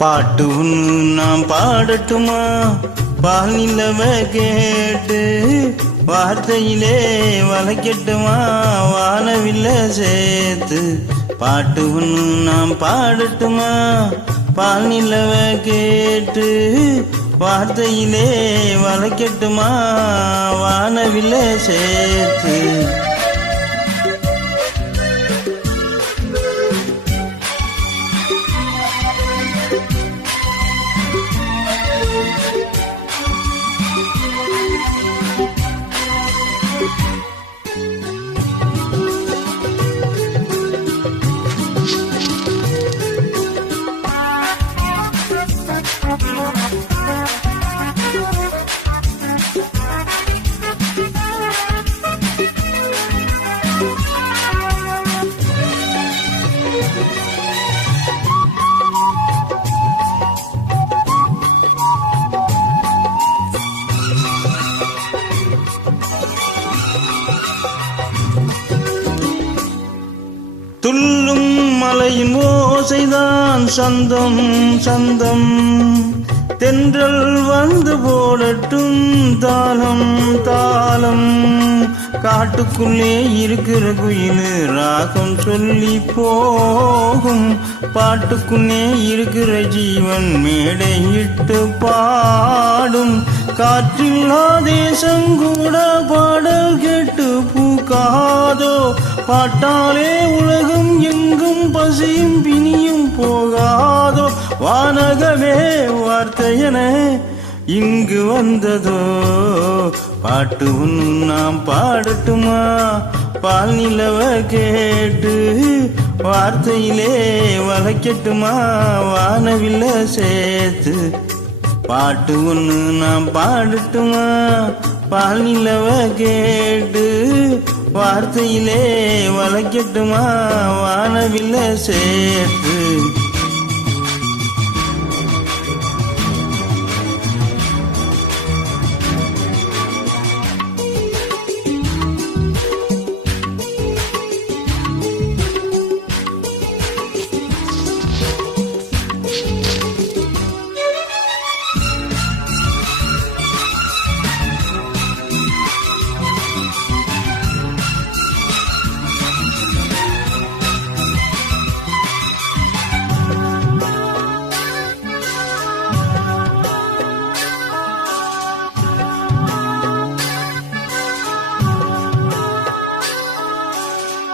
பாட்டு ஒன்று நாம் பாடட்டுமா? பால் நிலவ கேட்டு வார்த்தையிலே வளைக்கட்டுமா? வானவில்ல சேர்த்து பாட்டு ஒன்று நாம் பாடட்டுமா? பால் நிலவ கேட்டு வார்த்தையிலே வளைக்கட்டுமா? வானவில்ல சேர்த்து துள்ளும் மலையின் ஓசைதான் சந்தம் சந்தம், தென்றல் வந்து போடட்டும் தாளம் தாளம். காட்டுக்குள்ளே இருக்கிற குயிலு ராகம் சொல்லி போகும், பாட்டுக்குள்ளே இருக்கிற ஜீவன் மேடையிட்டு பாடும். காற்றில்லா தேசம் கூட பாடல் கேட்டு பூக்காதோ? பாட்டாலே உலகம் எங்கும் பசியும் பிணியும் போகாதோ? வானகமே வார்த்தையன இங்கு வந்ததோ? பாட்டு ஒன்று நாம் பாடட்டுமா? பால் நிலவ கேட்டு வார்த்தையிலே வளைக்கட்டுமா? வானவில்ல சேர்த்து பாட்டு ஒன்று நாம் பாடட்டுமா? பால் நிலவ கேட்டு வார்த்தையிலே வளைக்கட்டுமா? வானவில்ல சேர்த்து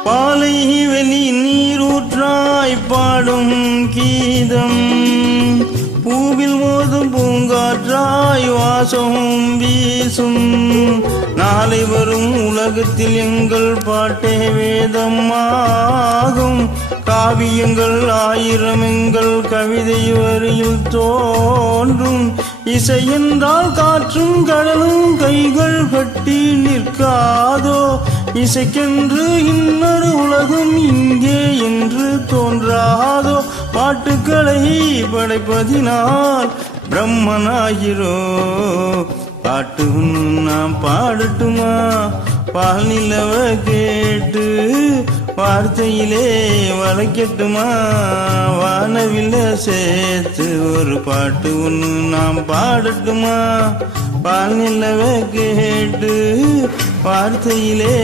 பாலை வெளி நீரூற்றாய் பாடும் கீதம், பூவில் மோதும் பூங்காற்றாய் வாசம் வீசும். நாளை வரும் உலகத்தில் எங்கள் பாட்டே வேதமாகும், காவியங்கள் ஆயிரம் எங்கள் கவிதை வரியில் தோன்றும். இசை என்றால் காற்றும் கடலும் கைகள் கட்டி நிற்காதோ? இசைக்கென்று இன்னொரு உலகம் இங்கே என்று தோன்றாதோ? பாட்டுக்களை படைப்பதினால் பிரம்மனாகிறோ? பாட்டு நாம் பாடட்டுமா? பால் நிலவ கேட்டு வார்த்தையிலே வளைக்கட்டுமா? வானவில்ல சேர்த்து ஒரு பாட்டு ஒன்று நாம் பாடட்டுமா? பால் நிலவ கேட்டு வார்த்தையிலே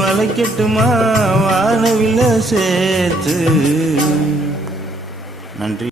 வளைக்கட்டுமா? வானவில்ல சேர்த்து. நன்றி.